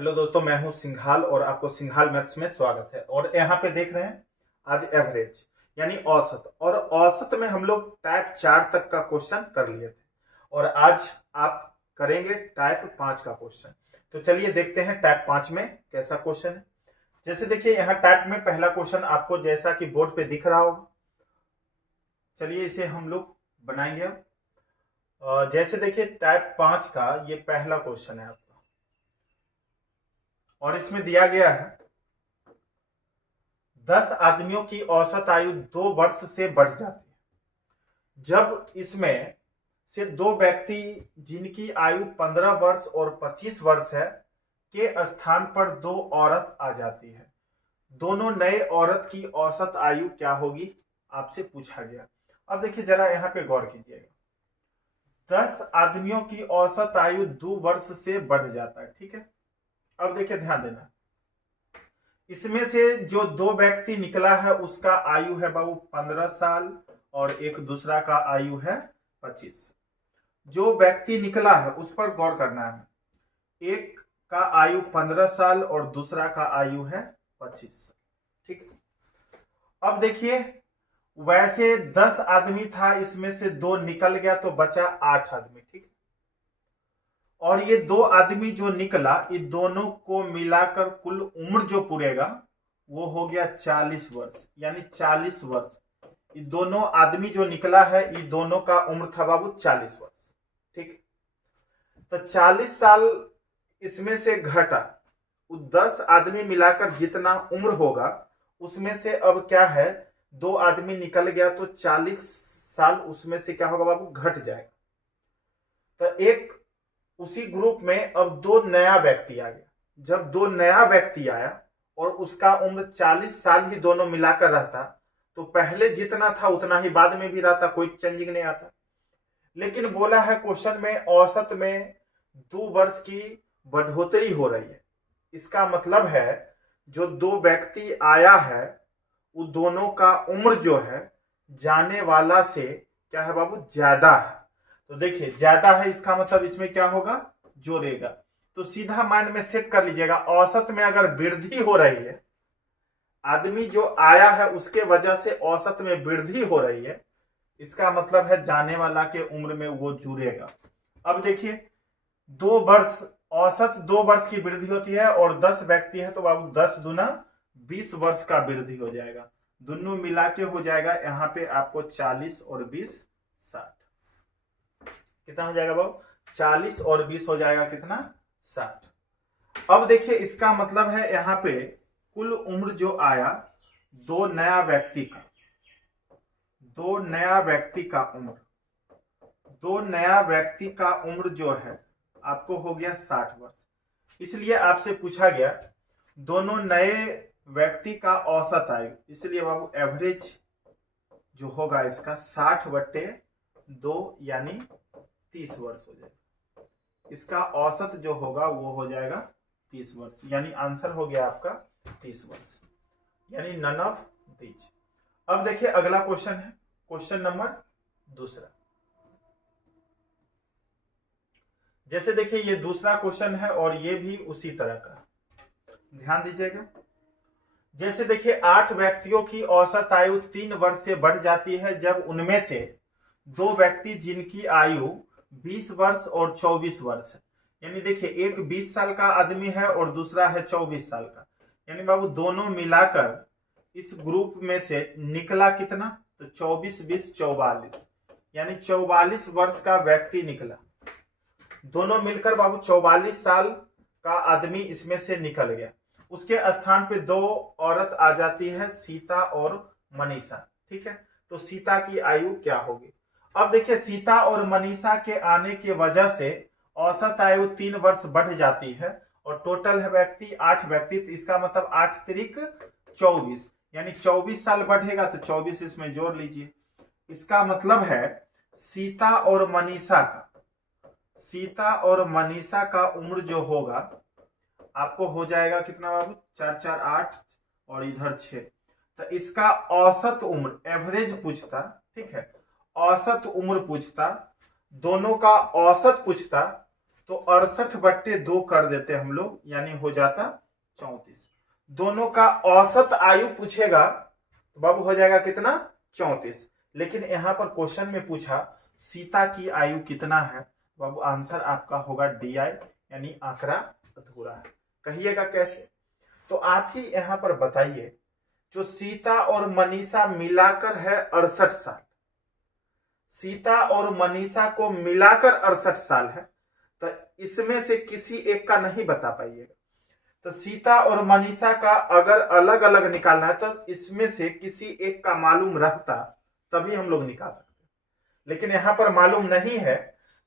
Hello दोस्तों, मैं हूं सिंघाल और आपको सिंघाल मैथ्स में स्वागत है। और यहाँ पे देख रहे हैं आज एवरेज यानी औसत, और औसत में हम लोग टाइप 4 तक का क्वेश्चन कर लिए थे और आज आप करेंगे टाइप 5 का क्वेश्चन। तो चलिए देखते हैं टाइप 5 में कैसा क्वेश्चन है। जैसे देखिए यहाँ टाइप में पहला क्वेश्चन आपको जैसा कि बोर्ड पे दिख रहा होगा, चलिए इसे हम लोग बनाएंगे। अब जैसे देखिए टाइप 5 का ये पहला क्वेश्चन है आपका, और इसमें दिया गया है 10 आदमियों की औसत आयु 2 वर्ष से बढ़ जाती है जब इसमें से 2 व्यक्ति जिनकी आयु 15 वर्ष और 25 वर्ष है के स्थान पर 2 औरत आ जाती है। दोनों नए औरत की औसत आयु क्या होगी, आपसे पूछा गया। अब देखिए जरा यहाँ पे गौर कीजिएगा, 10 आदमियों की औसत आयु 2 वर्ष से बढ़ जाता है, ठीक है। अब देखिए ध्यान देना, इसमें से जो 2 व्यक्ति निकला है उसका आयु है बाबू 15 साल और एक दूसरा का आयु है 25। जो व्यक्ति निकला है उस पर गौर करना है, एक का आयु 15 साल और दूसरा का आयु है 25, ठीक है। अब देखिए वैसे 10 आदमी था, इसमें से 2 निकल गया तो बचा 8 आदमी, ठीक है। और ये 2 आदमी जो निकला, इन दोनों को मिलाकर कुल उम्र जो पूरेगा वो हो गया 40 वर्ष, यानी 40 वर्ष। ये दोनों आदमी जो निकला है, ये दोनों का उम्र था बाबू 40 वर्ष, ठीक। तो 40 साल इसमें से घटा, 10 आदमी मिलाकर जितना उम्र होगा उसमें से अब क्या है, 2 आदमी निकल गया तो 40 साल उसमें से क्या होगा बाबू, घट जाएगा। तो एक उसी ग्रुप में अब 2 नया व्यक्ति आ गया। जब 2 नया व्यक्ति आया और उसका उम्र 40 साल ही दोनों मिलाकर रहता तो पहले जितना था उतना ही बाद में भी रहता, कोई चेंजिंग नहीं आता। लेकिन बोला है क्वेश्चन में औसत में 2 वर्ष की बढ़ोतरी हो रही है। इसका मतलब है जो 2 व्यक्ति आया है वो दोनों का उम्र जो है जाने वाला से क्या है बाबू, ज्यादा है। तो देखिए ज्यादा है, इसका मतलब इसमें क्या होगा, जोड़ेगा। तो सीधा माइंड में सेट कर लीजिएगा, औसत में अगर वृद्धि हो रही है, आदमी जो आया है उसके वजह से औसत में वृद्धि हो रही है, इसका मतलब है जाने वाला के उम्र में वो जुड़ेगा। अब देखिए 2 वर्ष, औसत 2 वर्ष की वृद्धि होती है और 10 व्यक्ति है तो बाबू 10 दूना 20 वर्ष का वृद्धि हो जाएगा। दोनों मिला के हो जाएगा यहाँ पे आपको 40 और 20 60। कितना हो जाएगा बाबू, 40 और 20 हो जाएगा कितना, 60। अब देखिए इसका मतलब है यहाँ पे कुल उम्र जो आया 2 नया व्यक्ति का, 2 नया व्यक्ति का उम्र, 2 नया व्यक्ति का उम्र जो है आपको हो गया 60 वर्ष। इसलिए आपसे पूछा गया दोनों नए व्यक्ति का औसत आयु, इसलिए बाबू एवरेज जो होगा इसका 60/2 यानी 30 वर्ष हो जाएगा। इसका औसत जो होगा वो हो जाएगा 30 वर्ष, यानी आंसर हो गया आपका 30 वर्ष, यानी नन ऑफ दीज। अब देखिए अगला क्वेश्चन है, क्वेश्चन नंबर 2। जैसे देखिए ये दूसरा क्वेश्चन है और ये भी उसी तरह का, ध्यान दीजिएगा। जैसे देखिए 8 व्यक्तियों की औसत आयु 3 वर्ष से बढ़ जाती है जब उनमें से 2 व्यक्ति जिनकी आयु 20 वर्ष और 24 वर्ष है, यानी देखिए एक 20 साल का आदमी है और दूसरा है 24 साल का, यानी बाबू दोनों मिलाकर इस ग्रुप में से निकला कितना, तो 24 20 44, यानी 44 वर्ष का व्यक्ति निकला। दोनों मिलकर बाबू 44 साल का आदमी इसमें से निकल गया। उसके स्थान पे 2 औरत आ जाती है, सीता और मनीषा, ठीक है। तो सीता की आयु क्या होगी। अब देखिए सीता और मनीषा के आने के वजह से औसत आयु 3 वर्ष बढ़ जाती है और टोटल है व्यक्ति 8 व्यक्ति, तो इसका मतलब 8 त्रिक 24, यानी 24 साल बढ़ेगा तो 24 इसमें जोड़ लीजिए। इसका मतलब है सीता और मनीषा का उम्र जो होगा आपको हो जाएगा कितना बाबू, 4 4 8 और इधर 6। तो इसका औसत उम्र, एवरेज पूछता, ठीक है, औसत उम्र पूछता, दोनों का औसत पूछता तो 68/2 कर देते हम लोग, यानी हो जाता 34। दोनों का औसत आयु पूछेगा तो बाबू हो जाएगा कितना, 34। लेकिन यहां पर क्वेश्चन में पूछा सीता की आयु कितना है, बाबू आंसर आपका होगा डी आई, यानी आंकड़ा अधूरा है। कहिएगा कैसे, तो आप ही यहां पर बताइए, जो सीता और मनीषा मिलाकर है 68 साल, सीता और मनीषा को मिलाकर 68 साल है, तो इसमें से किसी एक का नहीं बता पाइएगा। तो सीता और मनीषा का अगर अलग अलग निकालना है तो इसमें से किसी एक का मालूम रहता तभी हम लोग निकाल सकते, लेकिन यहां पर मालूम नहीं है,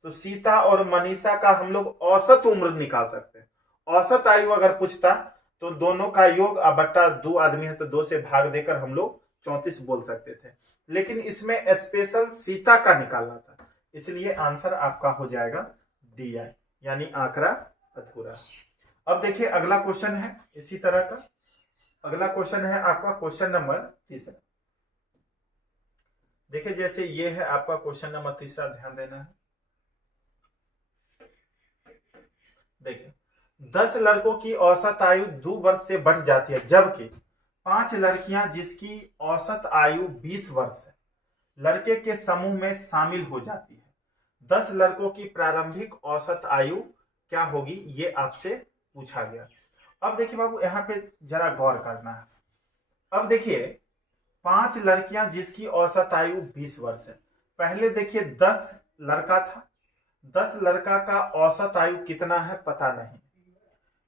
तो सीता और मनीषा का हम लोग औसत उम्र निकाल सकते हैं। औसत आयु अगर पूछता तो दोनों का योग बट्टा 2 आदमी है तो 2 से भाग देकर हम लोग 34 बोल सकते थे, लेकिन इसमें स्पेशल सीता का निकालना था, इसलिए आंसर आपका हो जाएगा डी आई, यानी आंकड़ा अधूरा। अब देखिए अगला क्वेश्चन है इसी तरह का, अगला क्वेश्चन है आपका क्वेश्चन नंबर 3। देखिए जैसे ये है आपका क्वेश्चन नंबर 3, ध्यान देना है। देखिए 10 लड़कों की औसत आयु 2 वर्ष से बढ़ जाती है, जबकि 5 लड़कियां जिसकी औसत आयु 20 वर्ष है लड़के के समूह में शामिल हो जाती है। 10 लड़कों की प्रारंभिक औसत आयु क्या होगी, ये आपसे पूछा गया। अब देखिए बाबू यहाँ पे जरा गौर करना है। अब देखिए 5 लड़कियां जिसकी औसत आयु 20 वर्ष है, पहले देखिए 10 लड़का था, 10 लड़का का औसत आयु कितना है पता नहीं,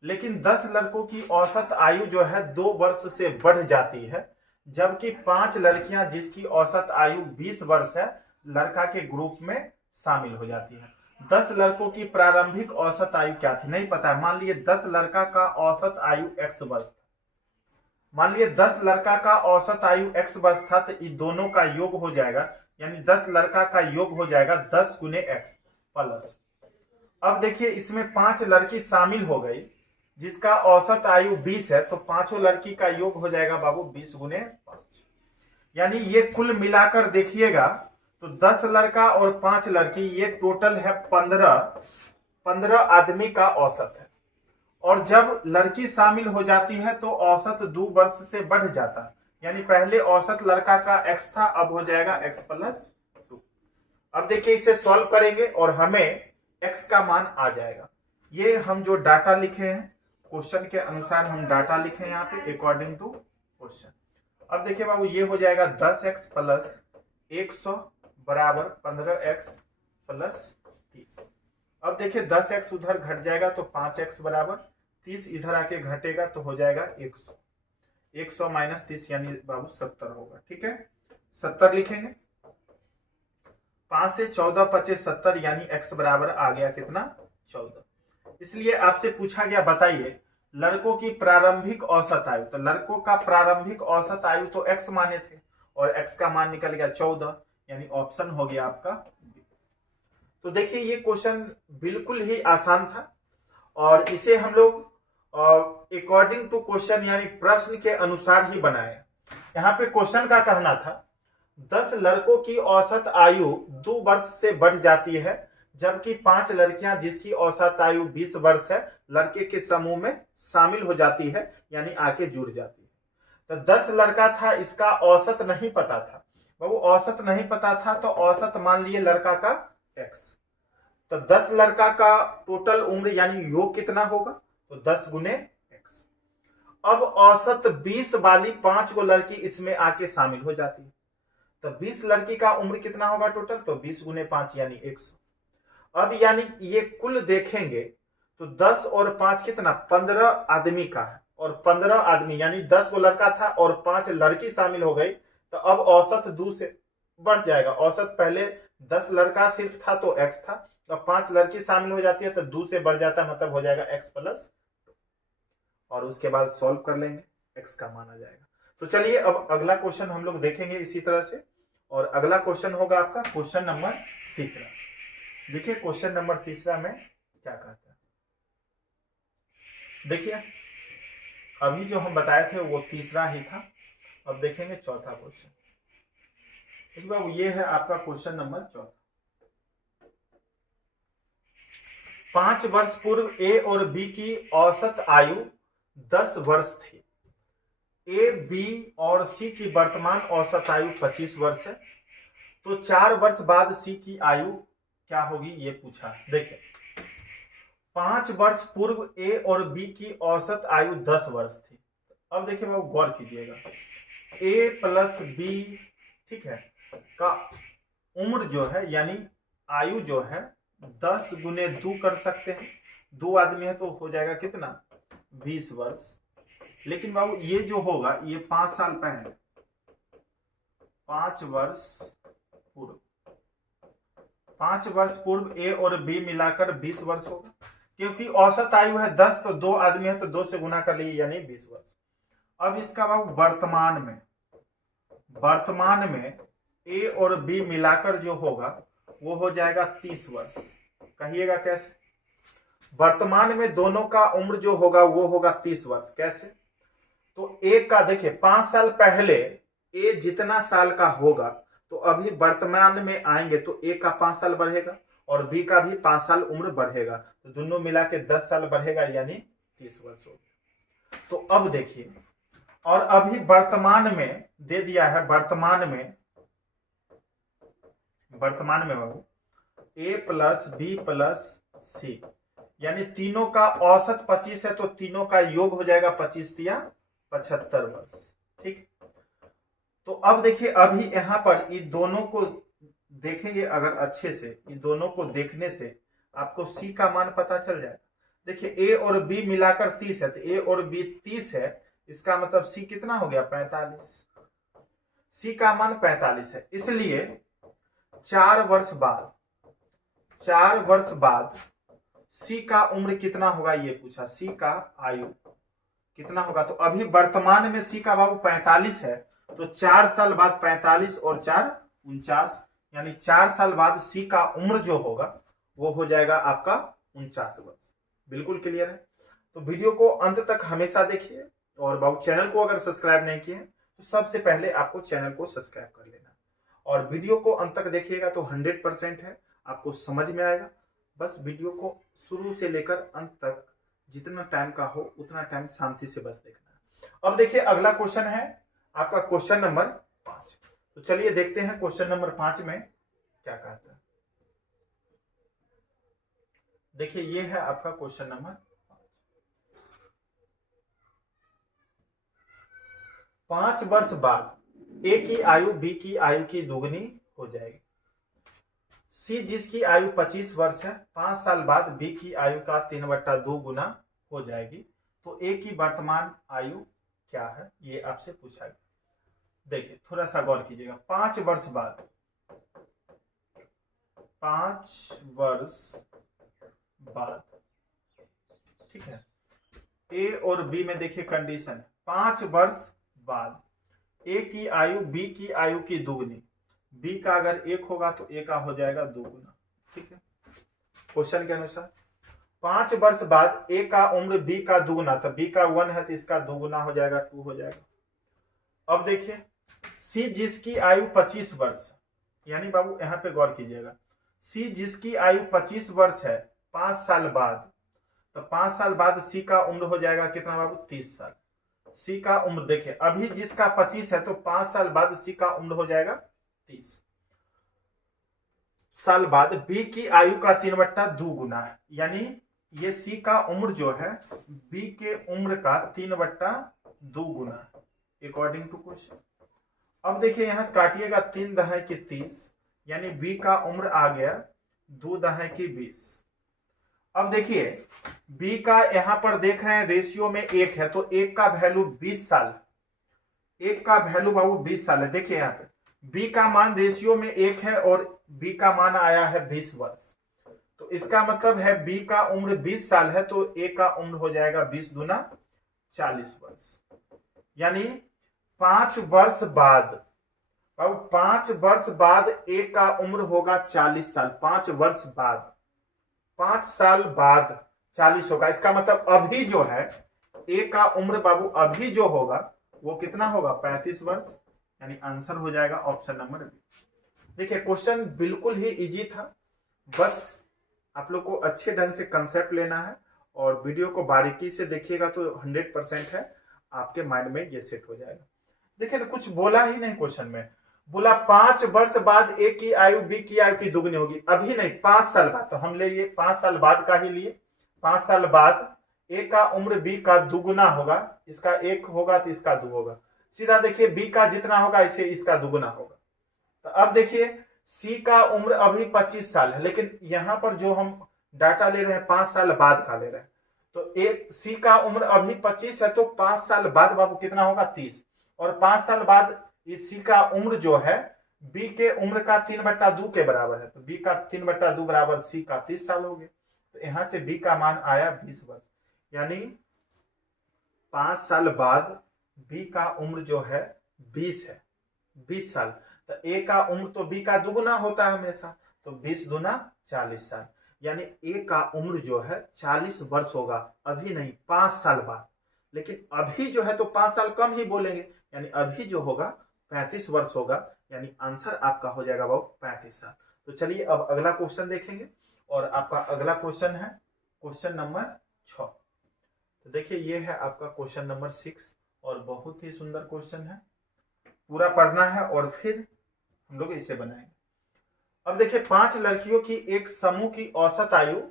लेकिन 10 लड़कों की औसत आयु जो है 2 वर्ष से बढ़ जाती है, जबकि 5 लड़कियां जिसकी औसत आयु 20 वर्ष है लड़का के ग्रुप में शामिल हो जाती है। 10 लड़कों की प्रारंभिक औसत आयु क्या थी नहीं पता है। मान लिए 10 लड़का का औसत आयु x वर्ष था, मान लिए 10 लड़का का औसत आयु x वर्ष था, तो इन दोनों का योग हो जाएगा, यानी 10 लड़का का योग हो जाएगा 10 गुने x प्लस। अब देखिए इसमें 5 लड़की शामिल हो गई जिसका औसत आयु 20 है, तो पांचों लड़की का योग हो जाएगा बाबू 20 गुने 5, यानी ये कुल मिलाकर देखिएगा तो 10 लड़का और 5 लड़की, ये टोटल है 15 आदमी का औसत है। और जब लड़की शामिल हो जाती है तो औसत 2 वर्ष से बढ़ जाता है, यानी पहले औसत लड़का का x था, अब हो जाएगा x प्लस 2। अब देखिए इसे सॉल्व करेंगे और हमें x का मान आ जाएगा। ये हम जो डाटा लिखे हैं क्वेश्चन के अनुसार हम डाटा लिखे यहाँ पे अकॉर्डिंग टू क्वेश्चन। अब देखिए बाबू ये हो जाएगा 10x प्लस 100 बराबर 15x प्लस 30। अब देखिए 10x उधर घट जाएगा तो 5x बराबर 30 इधर आके घटेगा तो हो जाएगा 100, 100 माइनस 30 यानी बाबू 70 होगा। ठीक है 70 लिखेंगे, 5 से 14 पचे 70, यानी x बराबर आ गया कितना 14। इसलिए आपसे पूछा गया बताइए लड़कों की प्रारंभिक औसत आयु, तो लड़कों का प्रारंभिक औसत आयु तो x माने थे और x का मान निकल गया 14, यानी ऑप्शन हो गया आपका। तो देखिए ये क्वेश्चन बिल्कुल ही आसान था और इसे हम लोग अकॉर्डिंग टू क्वेश्चन यानी प्रश्न के अनुसार ही बनाए। यहाँ पे क्वेश्चन का कहना था 10 लड़कों की औसत आयु 2 वर्ष से बढ़ जाती है, जबकि 5 लड़कियां जिसकी औसत आयु 20 वर्ष है लड़के के समूह में शामिल हो जाती है, यानी आके जुड़ जाती है। तो 10 लड़का था, इसका औसत नहीं पता था बाबू, औसत नहीं पता था तो औसत मान लिए लड़का का x, तो 10 लड़का का टोटल उम्र यानी योग कितना होगा, तो 10 गुने x। अब औसत 20 वाली 5 गो लड़की इसमें आके शामिल हो जाती है, तो 20 लड़की का उम्र कितना होगा टोटल, तो 20 गुने 5 यानी 100। अब यानी ये कुल देखेंगे तो 10 और 5 कितना 15 आदमी का है, और 15 आदमी यानी 10 गो लड़का था और 5 लड़की शामिल हो गई, तो अब औसत 2 से बढ़ जाएगा। औसत पहले 10 लड़का सिर्फ था तो x था, तो 5 लड़की शामिल हो जाती है तो 2 से बढ़ जाता है, मतलब हो जाएगा x प्लस, और उसके बाद सॉल्व कर लेंगे x का मान आ जाएगा। तो चलिए अब अगला क्वेश्चन हम लोग देखेंगे इसी तरह से, और अगला क्वेश्चन होगा आपका क्वेश्चन नंबर 3। देखिए क्वेश्चन नंबर 3 में क्या कहता है। देखिए अभी जो हम बताए थे वो 3 ही था, अब देखेंगे 4था क्वेश्चन। देखिए बाबू ये है आपका क्वेश्चन नंबर 4। 5 वर्ष पूर्व ए और बी की औसत आयु 10 वर्ष थी। ए, बी और सी की वर्तमान औसत आयु 25 वर्ष है। तो 4 वर्ष बाद सी की आयु क्या होगी ये पूछा। देखिए 5 वर्ष पूर्व ए और बी की औसत आयु 10 वर्ष थी। अब देखिए बाबू गौर कीजिएगा, ए प्लस बी, ठीक है, का उम्र जो है यानी आयु जो है 10 गुने 2 कर सकते हैं। 2 आदमी है तो हो जाएगा कितना, 20 वर्ष। लेकिन बाबू ये जो होगा ये 5 साल पहले, 5 वर्ष पूर्व, 5 वर्ष पूर्व ए और बी मिलाकर 20 वर्ष होगा। क्योंकि औसत आयु है 10 तो 2 आदमी है तो 2 से गुना कर लिए यानी 20 वर्ष। अब इसका बाबू वर्तमान में ए और बी मिलाकर जो होगा वो हो जाएगा 30 वर्ष। कहिएगा कैसे? वर्तमान में दोनों का उम्र जो होगा वो होगा 30 वर्ष। कैसे? तो ए का देखिए 5 साल पहले ए जितना साल का होगा तो अभी वर्तमान में आएंगे तो ए का 5 साल बढ़ेगा और बी का भी 5 साल उम्र बढ़ेगा, तो दोनों मिला के 10 साल बढ़ेगा यानी 30 वर्ष हो गया। तो अब देखिए, और अभी वर्तमान में दे दिया है, वर्तमान में बाबू ए प्लस बी प्लस सी यानी तीनों का औसत 25 है तो तीनों का योग हो जाएगा 25 या 75 वर्ष। ठीक, तो अब देखिए अभी यहां पर इन दोनों को देखेंगे, अगर अच्छे से इन दोनों को देखने से आपको सी का मान पता चल जाएगा। देखिए ए और बी मिलाकर 30 है तो ए और बी 30 है, इसका मतलब सी कितना हो गया, 45। सी का मान 45 है, इसलिए 4 वर्ष बाद सी का उम्र कितना होगा ये पूछा, सी का आयु कितना होगा। तो अभी वर्तमान में सी का बाबू 45 है तो 4 साल बाद 45 और 4 49 यानी 4 साल बाद सी का उम्र जो होगा वो हो जाएगा आपका 49 वर्ष। बिल्कुल क्लियर है? तो वीडियो को अंत तक हमेशा देखिए और बाबू चैनल को अगर सब्सक्राइब नहीं किए तो सबसे पहले आपको चैनल को सब्सक्राइब कर लेना और वीडियो को अंत तक देखिएगा तो 100% है आपको समझ में आएगा। बस वीडियो को शुरू से लेकर अंत तक जितना टाइम का हो उतना टाइम शांति से बस देखना है। अब देखिए अगला क्वेश्चन है आपका क्वेश्चन नंबर 5। तो चलिए देखते हैं क्वेश्चन नंबर 5 में क्या कहता है। देखिए ये है आपका क्वेश्चन नंबर 5 वर्ष बाद ए की आयु बी की आयु की दुगनी हो जाएगी। सी जिसकी आयु 25 वर्ष है 5 साल बाद बी की आयु का 3/2 गुना हो जाएगी। तो ए की वर्तमान आयु क्या है ये आपसे पूछा गया। देखिए थोड़ा सा गौर कीजिएगा, 5 वर्ष बाद, ठीक है, ए और बी में देखिए कंडीशन 5 वर्ष बाद ए की आयु बी की आयु की दुगनी, बी का अगर 1 होगा तो ए का हो जाएगा 2 गुना। ठीक है, क्वेश्चन के अनुसार 5 वर्ष बाद ए का उम्र बी का दुगुना, तो बी का 1 है तो इसका 2 गुना हो जाएगा, 2 हो जाएगा। अब देखिए सी जिसकी आयु 25 वर्ष, यानी बाबू यहां पे गौर कीजिएगा, सी जिसकी आयु 25 वर्ष है 5 साल बाद, तो 5 साल बाद सी का उम्र हो जाएगा कितना बाबू, 30 साल। सी का उम्र देखिए अभी जिसका 25 है तो 5 साल बाद सी का उम्र हो जाएगा 30 साल बाद बी की आयु का 3/2 गुना है, यानी ये सी का उम्र जो है बी के उम्र का 3/2 गुना है अकॉर्डिंग टू क्वेश्चन। अब देखिए यहां से काटिएगा 3 दहाई की 30 यानी बी का उम्र आ गया 2 दहाई की 20। अब देखिए बी का यहां पर देख रहे हैं रेशियो में 1 है तो 1 का वैल्यू 20 साल, 1 का वैल्यू बाबू 20 साल है। देखिए यहां पे बी का मान रेशियो में 1 है और बी का मान आया है 20 वर्ष, तो इसका मतलब है बी का उम्र 20 साल है तो ए का उम्र हो जाएगा 20 दूना 40 वर्ष, यानी 5 वर्ष बाद, अब 5 वर्ष बाद ए का उम्र होगा 40 साल। 5 वर्ष बाद, 5 साल बाद 40 होगा, इसका मतलब अभी जो है ए का उम्र बाबू अभी जो होगा वो कितना होगा, 35 वर्ष, यानी आंसर हो जाएगा ऑप्शन नंबर बी। देखिए क्वेश्चन बिल्कुल ही इजी था, बस आप लोग को अच्छे ढंग से कंसेप्ट लेना है और वीडियो को बारीकी से देखिएगा तो 100% है आपके माइंड में ये सेट हो जाएगा। देखिए ना, कुछ बोला ही नहीं क्वेश्चन में, बोला 5 वर्ष बाद ए की आयु बी की आयु की दुगनी होगी। अभी नहीं, 5 साल बाद, तो हम ले लिए 5 साल बाद का ही लिए। 5 साल बाद ए का उम्र बी का दुगुना होगा, इसका 1 होगा तो इसका 2 होगा। सीधा देखिए बी का जितना होगा इसे इसका दुगुना होगा। तो अब देखिए सी का उम्र अभी 25 साल है, लेकिन यहां पर जो हम डाटा ले रहे हैं 5 साल बाद का ले रहे हैं, तो एक सी का उम्र अभी 25 है, तो 5 साल बाद बाबू कितना होगा 30, और 5 साल बाद इस सी का उम्र जो है बी के उम्र का 3/2 के बराबर है, तो बी का 3/2 बराबर सी का 30 साल हो गए। तो यहां से बी का मान आया 20 वर्ष, यानी 5 साल बाद बी का उम्र जो है 20 है, 20 साल। तो ए का उम्र तो बी का दुगुना होता है हमेशा, तो 20 दूना 40 साल, यानी ए का उम्र जो है 40 वर्ष होगा। अभी नहीं, 5 साल बाद। लेकिन अभी जो है तो 5 साल कम ही बोलेंगे, यानी अभी जो होगा 35 वर्ष होगा, यानी आंसर आपका हो जाएगा वो 35 साल। तो चलिए अब अगला क्वेश्चन देखेंगे, और आपका अगला क्वेश्चन है क्वेश्चन नंबर 6। तो देखिए ये है आपका क्वेश्चन नंबर 6, और बहुत ही सुंदर क्वेश्चन है, पूरा पढ़ना है और फिर हम लोग इसे बनाएंगे। अब देखिए 5 लड़कियों की एक समूह की औसत आयु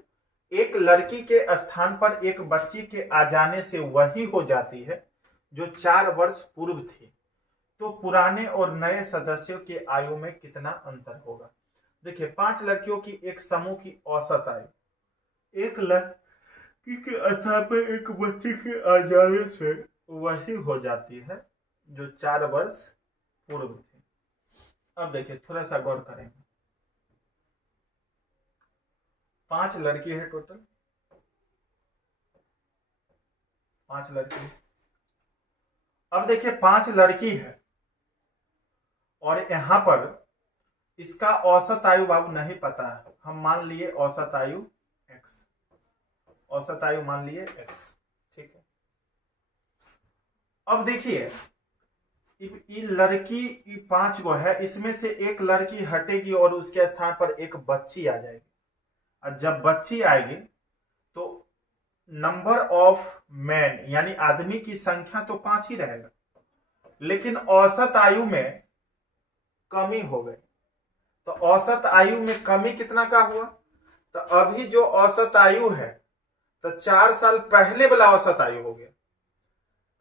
एक लड़की के स्थान पर एक बच्ची के आ जाने से वही हो जाती है जो 4 वर्ष पूर्व थी, तो पुराने और नए सदस्यों के आयु में कितना अंतर होगा। देखिए 5 लड़कियों की एक समूह की औसत आयु एक लड़की के स्थान पर एक बच्ची के आ जाने से वही हो जाती है जो 4 वर्ष पूर्व थी। अब देखिए थोड़ा सा गौर करेंगे, 5 लड़की है टोटल, 5 लड़की। अब देखिए 5 लड़की है और यहां पर इसका औसत आयु बाबू नहीं पता है, हम मान लिए औसत आयु x, औसत आयु मान लिए x, ठीक है। अब देखिए ये लड़की 5 गो है, इसमें से एक लड़की हटेगी और उसके स्थान पर एक बच्ची आ जाएगी, और जब बच्ची आएगी तो नंबर ऑफ मैन यानी आदमी की संख्या तो 5 ही रहेगा, लेकिन औसत आयु में कमी हो गई। तो औसत आयु में कमी कितना का हुआ, तो अभी जो औसत आयु है तो 4 साल पहले वाला औसत आयु हो गया।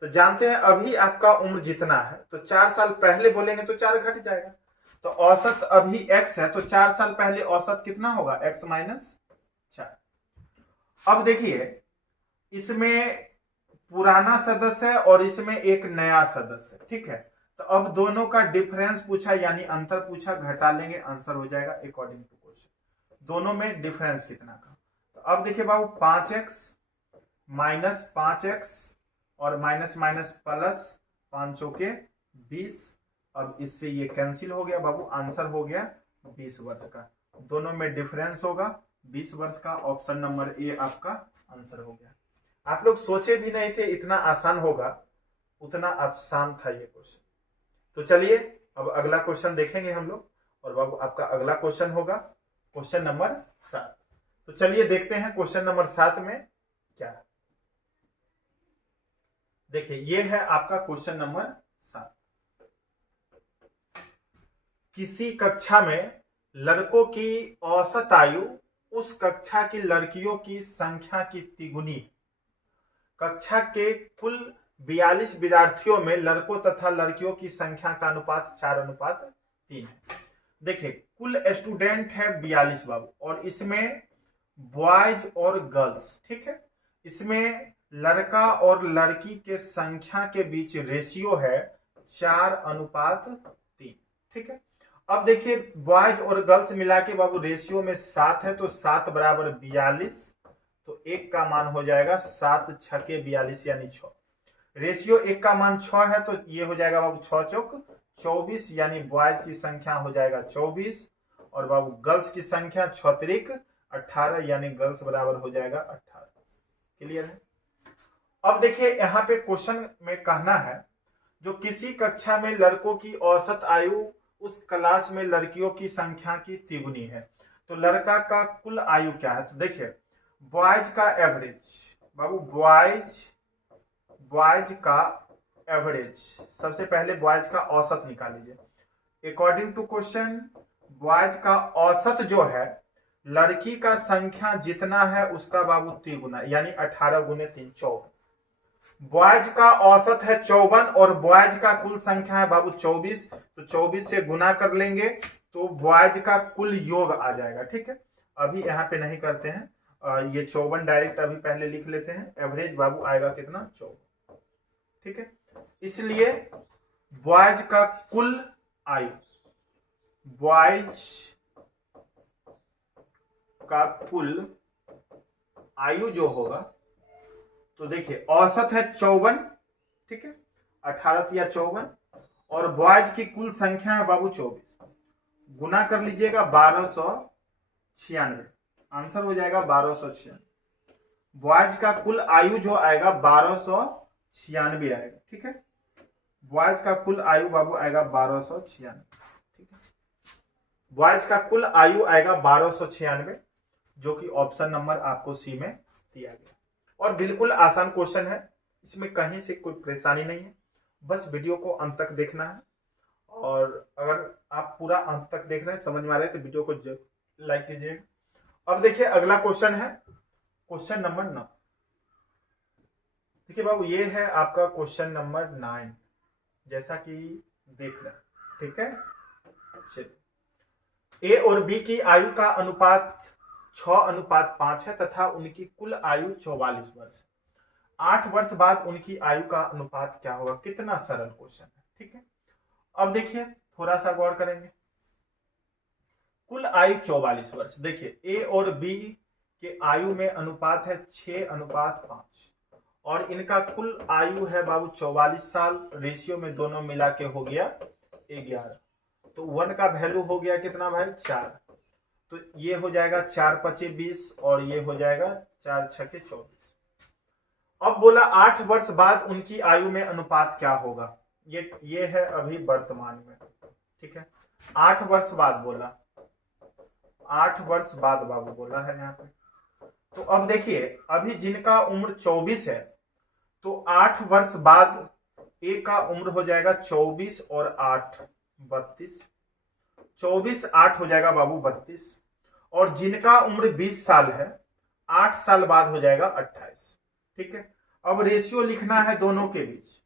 तो जानते हैं अभी आपका उम्र जितना है, तो 4 साल पहले बोलेंगे तो 4 घट जाएगा, तो औसत अभी x है, तो 4 साल पहले औसत कितना होगा x माइनस 4। अब देखिए इसमें पुराना सदस्य है और इसमें एक नया सदस्य है, ठीक है। तो अब दोनों का डिफरेंस पूछा यानी अंतर पूछा, घटा लेंगे आंसर हो जाएगा अकॉर्डिंग टू क्वेश्चन। दोनों में डिफरेंस कितना का, तो अब देखिए बाबू 5x माइनस 5x और माइनस माइनस प्लस 5 चौके 20। अब इससे ये कैंसिल हो गया बाबू, आंसर हो गया 20 वर्ष का। दोनों में डिफरेंस होगा 20 वर्ष का, ऑप्शन नंबर ए आपका आंसर हो गया। आप लोग सोचे भी नहीं थे इतना आसान होगा, उतना आसान था ये क्वेश्चन। तो चलिए अब अगला क्वेश्चन देखेंगे हम लोग, और बाबू आपका अगला क्वेश्चन होगा क्वेश्चन नंबर 7। तो चलिए देखते हैं क्वेश्चन नंबर 7 में क्या है। देखिए ये है आपका क्वेश्चन नंबर 7। किसी कक्षा में लड़कों की औसत आयु उस कक्षा की लड़कियों की संख्या की तिगुनी। कक्षा के कुल 42 विद्यार्थियों में लड़कों तथा लड़कियों की संख्या का अनुपात 4:3 है। देखिए कुल स्टूडेंट है 42 बाबू, और इसमें बॉयज और गर्ल्स, ठीक है। इसमें लड़का और लड़की के संख्या के बीच रेशियो है 4:3, ठीक है। अब देखिए बॉयज और गर्ल्स मिला के बाबू रेशियो में 7 है, तो 7 बराबर 42, तो 1 का मान हो जाएगा 7 छके 42 यानी 6। रेशियो 1 का मान 6 है, तो ये हो जाएगा बाबू 6 चौक 24, यानी बॉयज की संख्या हो जाएगा 24, और बाबू गर्ल्स की संख्या 6 त्रिक 18, यानी गर्ल्स बराबर हो जाएगा 18। क्लियर है। अब देखिए यहाँ पे क्वेश्चन में कहना है जो किसी कक्षा में लड़कों की औसत आयु उस क्लास में लड़कियों की संख्या की तिगुनी है। तो लड़का का कुल आयु क्या है? तो देखिए बॉयज का एवरेज, बाबू बॉयज का एवरेज, सबसे पहले बॉयज का औसत निकाल लीजिए। अकॉर्डिंग टू क्वेश्चन बॉयज का औसत जो है लड़की का संख्या जितना है उसका बाबू 3 गुना, यानी 18 गुने 3 24। बॉयज का औसत है 54 और बॉयज का कुल संख्या है बाबू 24, तो 24 से गुना कर लेंगे तो बॉयज का कुल योग आ जाएगा। ठीक है, अभी यहाँ पे नहीं करते हैं, ये 54 डायरेक्ट अभी पहले लिख लेते हैं। एवरेज बाबू आएगा कितना? 54। ठीक है, इसलिए बॉयज का कुल आयु, बॉयज का कुल आयु जो होगा, तो देखिए औसत है 54, ठीक है, 18 या 54, और बॉयज की कुल संख्या है बाबू 24, गुना कर लीजिएगा 1296, आंसर हो जाएगा 1296। बॉयज का कुल आयु जो आएगा 1296 आएगा। ठीक है, बॉयज का कुल आयु बाबू आएगा 1296। ठीक है, बॉयज का कुल आयु आएगा 1296, जो कि ऑप्शन नंबर आपको सी में दिया गया। और बिल्कुल आसान क्वेश्चन है, इसमें कहीं से कोई परेशानी नहीं है, बस वीडियो को अंत तक देखना है। और अगर आप पूरा अंत तक देख रहे हैं, समझ में आ रहा है, तो वीडियो को लाइक कीजिए। अब देखिए अगला क्वेश्चन है क्वेश्चन नंबर 9। देखिए बाबू ये है आपका क्वेश्चन नंबर 9, जैसा कि देख रहे हैं। ठीक है, चलिए, ए और बी की आयु का अनुपात 6:5 है तथा उनकी कुल आयु 44 वर्ष। 8 वर्ष बाद उनकी आयु का अनुपात क्या होगा? कितना सरल क्वेश्चन है। ठीक है, अब देखिए थोड़ा सा गौर करेंगे। कुल आयु 44 वर्ष, देखिए ए और बी के आयु में अनुपात है 6:5 और इनका कुल आयु है बाबू 44 साल। रेशियो में दोनों मिला के हो गया 11, तो 1 का वैल्यू हो गया कितना भाई? 4, तो ये हो जाएगा 4 × 5 = 20 और ये हो जाएगा 4 × 6 = 24। अब बोला 8 वर्ष बाद उनकी आयु में अनुपात क्या होगा? ये है अभी वर्तमान में। ठीक है, 8 वर्ष बाद बोला, 8 वर्ष बाद बाबू बोला है यहाँ पे। तो अब देखिए अभी जिनका उम्र 24 है, तो 8 वर्ष बाद ए का उम्र हो जाएगा 24 और 8 32, 24 8 हो जाएगा बाबू 32, और जिनका उम्र 20 साल है 8 साल बाद हो जाएगा 28। ठीक है, अब रेशियो लिखना है दोनों के बीच,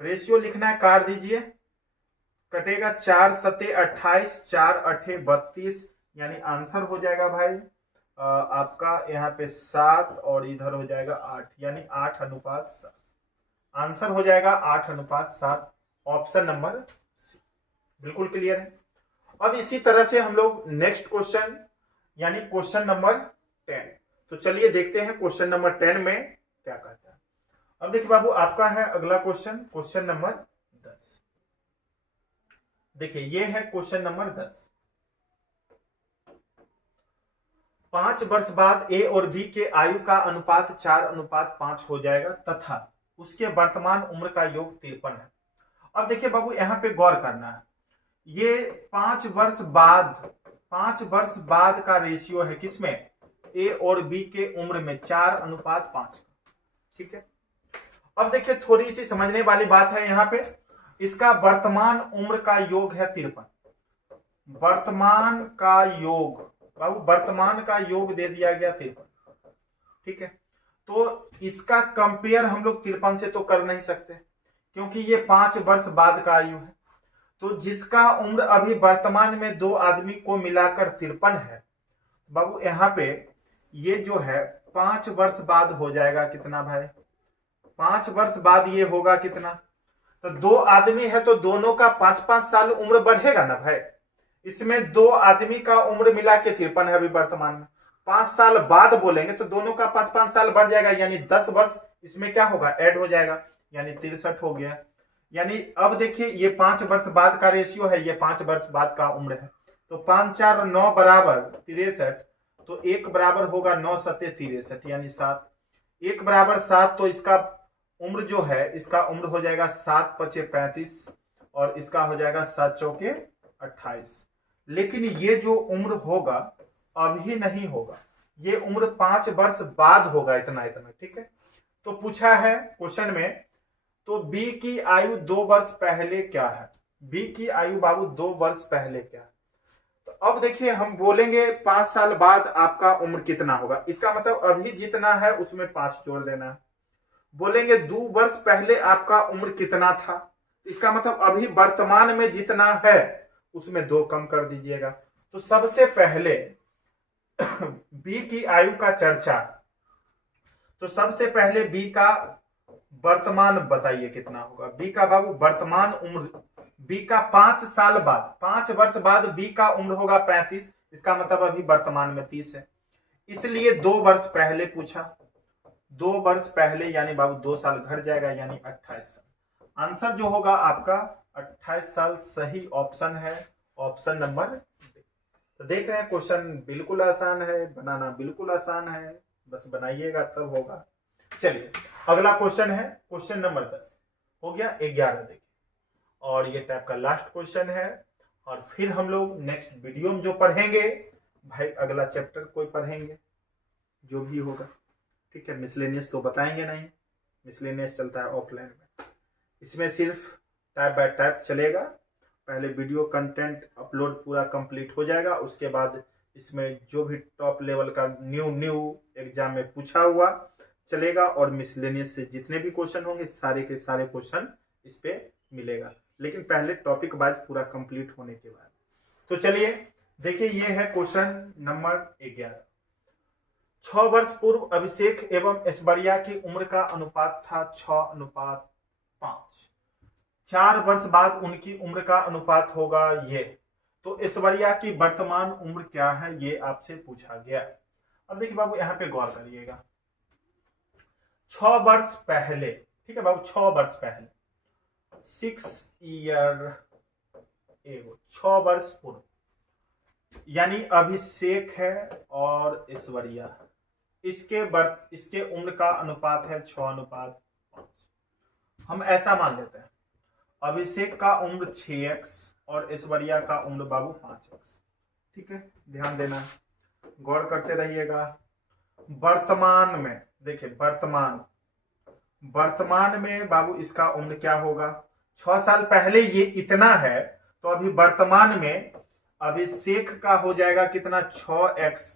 रेशियो लिखना है, काट दीजिए, कटेगा 4 × 7 = 28, 4 × 8 = 32, यानी आंसर हो जाएगा भाई आपका यहाँ पे 7 और इधर हो जाएगा 8, यानी 8:7। आंसर हो जाएगा 8:7, ऑप्शन नंबर सी। बिल्कुल क्लियर है। अब इसी तरह से हम लोग नेक्स्ट क्वेश्चन यानी क्वेश्चन नंबर 10, तो चलिए देखते हैं क्वेश्चन नंबर 10 में क्या कहता है। अब देखिए बाबू आपका है अगला क्वेश्चन, क्वेश्चन नंबर 10। देखिए ये है क्वेश्चन नंबर 10। 5 वर्ष बाद ए और बी के आयु का अनुपात 4:5 हो जाएगा तथा उसके वर्तमान उम्र का योग 53 है। अब देखिए बाबू यहाँ पे गौर करना है, ये 5 वर्ष बाद का रेशियो है किसमें? ए और बी के उम्र में 4:5। ठीक है, अब देखिए थोड़ी सी समझने वाली बात है यहाँ पे, इसका वर्तमान उम्र का योग है 53। वर्तमान का योग बाबू, वर्तमान का योग दे दिया गया 53। ठीक है, तो इसका कंपेयर हम लोग 53 से तो कर नहीं सकते, क्योंकि ये 5 वर्ष बाद का आयु है। तो जिसका उम्र अभी वर्तमान में 2 आदमी को मिलाकर 53 है बाबू, यहाँ पे ये जो है 5 वर्ष बाद हो जाएगा कितना भाई? 5 वर्ष बाद ये होगा कितना? तो 2 आदमी है तो दोनों का 5-5 साल उम्र बढ़ेगा ना भाई। इसमें 2 आदमी का उम्र मिला के 53 है अभी वर्तमान में, 5 साल बाद बोलेंगे तो दोनों का 5-5 साल बढ़ जाएगा, यानी 10 वर्ष इसमें क्या होगा? ऐड हो जाएगा, यानी 63 हो गया। यानी अब देखिए ये 5 वर्ष बाद का रेशियो है, ये 5 वर्ष बाद का उम्र है, तो 5 4 9 बराबर 63, तो 1 बराबर होगा 9 7 63, यानी 7, 1 बराबर 7, तो इसका उम्र जो है इसका उम्र हो जाएगा 7 × 5 = 35 और इसका हो जाएगा 7 × 4 = 28। लेकिन ये जो उम्र होगा अभी नहीं होगा, ये उम्र 5 वर्ष बाद होगा, इतना इतना, ठीक है। तो पूछा है क्वेश्चन में, तो बी की आयु 2 वर्ष पहले क्या है? बी की आयु बाबू 2 वर्ष पहले क्या है? तो अब देखिए हम बोलेंगे 5 साल बाद आपका उम्र कितना होगा, इसका मतलब अभी जितना है उसमें 5 जोड़ देना है। बोलेंगे 2 वर्ष पहले आपका उम्र कितना था, इसका मतलब अभी वर्तमान में जितना है उसमें 2 कम कर दीजिएगा। तो सबसे पहले बी की आयु का चर्चा, तो सबसे पहले बी का वर्तमान बताइए कितना होगा। बी का बाबू वर्तमान उम्र, बी का 5 साल बाद, 5 वर्ष बाद बी का उम्र होगा 35, इसका मतलब अभी वर्तमान में 30 है, इसलिए 2 वर्ष पहले पूछा। 2 वर्ष पहले यानी बाबू 2 साल घट जाएगा, यानी 28 साल। आंसर जो होगा आपका 28 साल सही ऑप्शन है, ऑप्शन नंबर। तो देख रहे हैं क्वेश्चन बिल्कुल आसान है, बनाना बिल्कुल आसान है, बस बनाइएगा तब होगा। चलिए अगला क्वेश्चन है क्वेश्चन नंबर 10, हो गया 11 देखिए, और ये टाइप का लास्ट क्वेश्चन है। और फिर हम लोग नेक्स्ट वीडियो में जो पढ़ेंगे भाई, अगला चैप्टर कोई पढ़ेंगे जो भी होगा, ठीक है। मिसलेनियस तो बताएंगे नहीं, मिसलेनियस चलता है ऑफलाइन में, इसमें सिर्फ टाइप बाय टाइप चलेगा। पहले वीडियो कंटेंट अपलोड पूरा कंप्लीट हो जाएगा, उसके बाद इसमें जो भी टॉप लेवल का न्यू एग्जाम में पूछा हुआ चलेगा, और मिसलेनियस से जितने भी क्वेश्चन होंगे सारे के सारे क्वेश्चन इस पे मिलेगा, लेकिन पहले टॉपिक वाइज पूरा कंप्लीट होने के बाद। तो चलिए देखिए, ये है क्वेश्चन नंबर 11। 6 वर्ष पूर्व अभिषेक एवं ऐश्वर्या की उम्र का अनुपात था 6:5। 4 वर्ष बाद उनकी उम्र का अनुपात होगा ये। तो ऐश्वर्या की वर्तमान उम्र क्या है, ये आपसे पूछा गया। अब देखिए बाबू यहाँ पे गौर करिएगा, 6 वर्ष पहले, ठीक है बाबू, 6 वर्ष पहले, 6 ईयर एगो, 6 वर्ष पूर्व, यानी अभिषेक है और ऐश्वर्या, इसके उम्र का अनुपात है 6:5। हम ऐसा मान लेते हैं, अभिषेक का उम्र 6x और ऐश्वर्या का उम्र बाबू 5x, ठीक है। ध्यान देना, गौर करते रहिएगा। वर्तमान में देखिए, वर्तमान में बाबू इसका उम्र क्या होगा, 6 साल पहले ये इतना है, तो अभी वर्तमान में अभिषेक का हो जाएगा कितना, 6x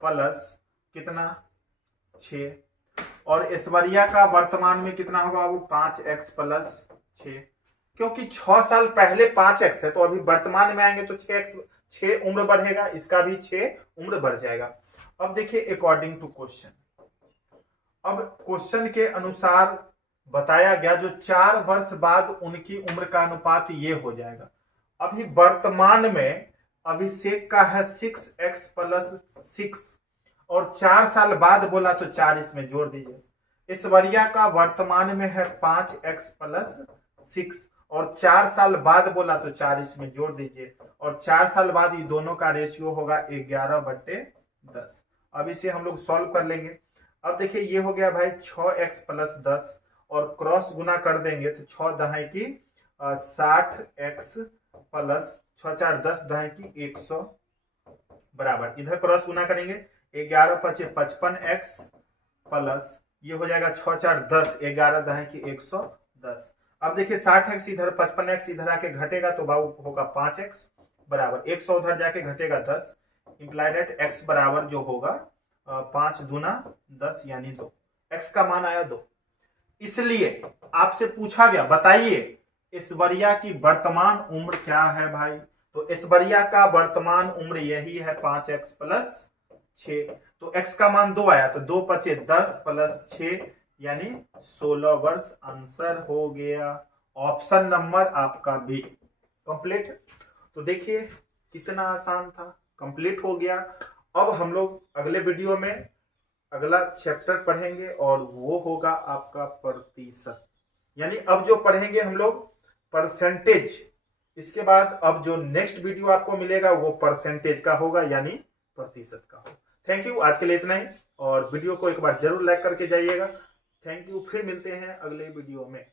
प्लस कितना 6, और ऐश्वर्या का वर्तमान में कितना होगा बाबू, 5x प्लस 6। क्योंकि 6 साल पहले 5x है, तो अभी वर्तमान में आएंगे तो 6 उम्र बढ़ेगा, इसका भी 6 उम्र बढ़ जाएगा। अब देखिए अकॉर्डिंग टू क्वेश्चन, अब क्वेश्चन के अनुसार बताया गया जो 4 वर्ष बाद उनकी उम्र का अनुपात ये हो जाएगा। अभी वर्तमान में अभिषेक का है 6x प्लस 6, और 4 साल बाद बोला तो 4 इसमें जोड़ दीजिए। ऐश्वर्या का वर्तमान में है 5x प्लस 6, और 4 साल बाद बोला तो 4 इसमें जोड़ दीजिए, और 4 साल बाद ये दोनों का रेशियो होगा 11/10। अब इसे हम लोग सॉल्व कर लेंगे। अब देखिए ये हो गया भाई 6x प्लस 10, और क्रॉस गुना कर देंगे तो 6 दहाई की 60x प्लस 6 4 10 दहाई की 100 बराबर, इधर क्रॉस गुना करेंगे 11 5 55x प्लस ये हो जाएगा 6 4 10, 11 दहाई की 110। अब देखिए 60x इधर 55x इधर आके घटेगा तो बाबू होगा 5x बराबर 100 उधर जाके घटेगा 10, इंप्लाइड एट x बराबर जो होगा 5 दूना 10 यानी 2, x का मान आया 2। इसलिए आपसे पूछा गया बताइए ऐश्वर्या की वर्तमान उम्र क्या है भाई, तो ऐश्वर्या का वर्तमान उम्र यही है 5x प्लस 6, तो x का मान 2 आया तो 2 5 10 प्लस 6 यानी 16 वर्ष। आंसर हो गया ऑप्शन नंबर आपका बी कंप्लीट। तो देखिए कितना आसान था, कंप्लीट हो गया। अब हम लोग अगले वीडियो में अगला चैप्टर पढ़ेंगे और वो होगा आपका प्रतिशत, यानी अब जो पढ़ेंगे हम लोग परसेंटेज, इसके बाद अब जो नेक्स्ट वीडियो आपको मिलेगा वो परसेंटेज का होगा यानी प्रतिशत का होगा। थैंक यू, आज के लिए इतना ही, और वीडियो को एक बार जरूर लाइक करके जाइएगा। थैंक यू, फिर मिलते हैं अगले वीडियो में।